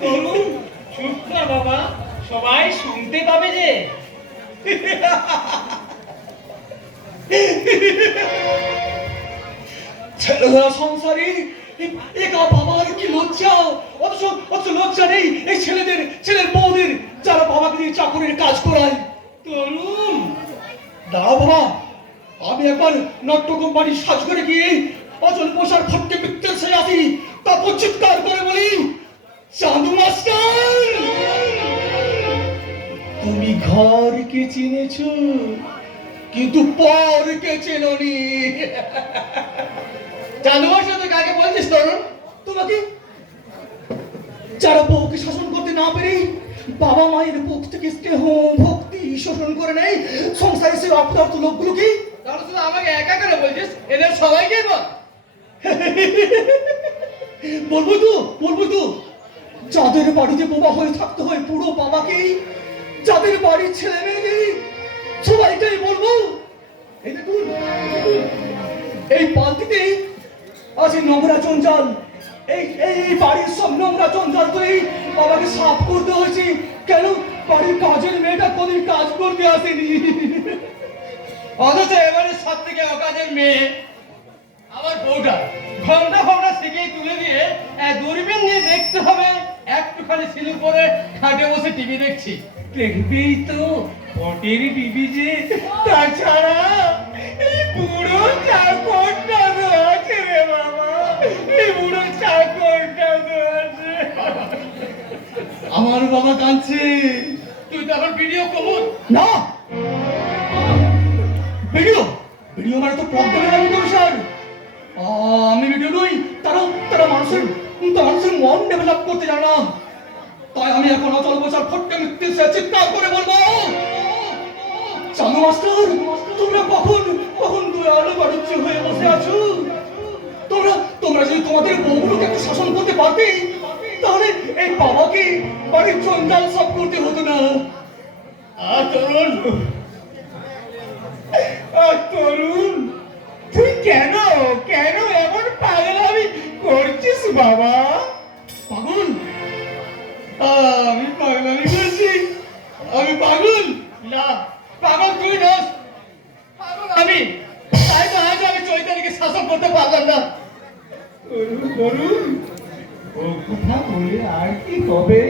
তরুণ চুপ কর বাবা, সবাই শুনতে পাবে যে। ছেলেরা সংসারী, একা বাবার কি লজ্জা, অথচ অথচ লজ্জা নেই এই ছেলের বউদের যারা বাবাকে দিয়ে চাকরির কাজ করায়। তরুণ দাঁড়াও বাবা, আমি একবার নাট্য কোম্পানির সাজ করে গিয়ে অচল পোষার ফটকে পিকচার সে আসি, তারপর চিৎকার করে বলি, চাঁদু মাস্টার, তুমি ঘরকে চিনেছো কিন্তু পরকে চেনোনি। চাঁদু মাস্টার তুই কাকে বলছিস তরুণ? তোমাকে, যারা বউকে শাসন করতে না পেরেই বাবা মায়ের বুক থেকে স্নেহ ভক্তি শোষণ করে নেয় সংসারে সে অপদার্থ লোকগুলোকে। তাহলে শুধু আমাকে একা করে বলছিস, এদের সবাইকেই বল। বলবো তো যাদের বাড়িতে বোবা হয়ে থাকতে হয় পুরো বাবাকেই, যাদের বাড়ির ছেলে মেয়েদের সবাইকেই বলবো। এই দেখুন, এই বালতিতে আছে নোংরা জঞ্জাল, এই বাড়ির সব নোংরা জঞ্জাল তুই বাবাকে সাফ করতে হয়েছে। কেন? বাড়ির কাজের মেয়েটা কোনদিন কাজ করতে আসেনি। অথচ এবারে সব থেকে অকাজের মেয়ে আমার বউটা ঘন্টা ঘন্টা শিখে তুলে দিয়ে দূরবীন নিয়ে দেখতে হবে, একটুখানি সিঁদুর পরে খাটে বসে টিভি দেখছি। দেখবেই তো পটের টিভি যে, তাছাড়া এই বুড়ো চাকরটা তো আছে রে বাবা, এই বুড়ো চাকরটা তো আছে। আমার বাবা কাঁদছে। তুই তো এখন ভিডিও কমুন না, ভিডিও মানে তো প্রবলেমের আমি তো স্যার, আমি ভিডিও নই। তারা মানুষের মন ডেভেলপ করতে জানে না। তাই আমি এখন অচল বছর ফটকে মিথ্যে চিৎকার করে বলবো, চাঁদু মাস্টার, তোমরা কখন দয়ালু বাড়িতে হয়ে বসে আছো? তোমরা যদি তোমাদের বউগুলোকে একটু শাসন করতে পারতে, তাহলে এই বাবাকে বাড়ির জঞ্জাল সব করতে হতো না। তরুণ তুই কেন এমন পাগলামি করছিস বাবা? পাগল? আমি পাগলামি করছি? আমি পাগল না, পাগল তুই নস, পাগল আমি। তাই তো আজ আমি চৈতালিকে শাসন করতে পারলাম না। তরুণ ও কথা বলে আর কি হবে?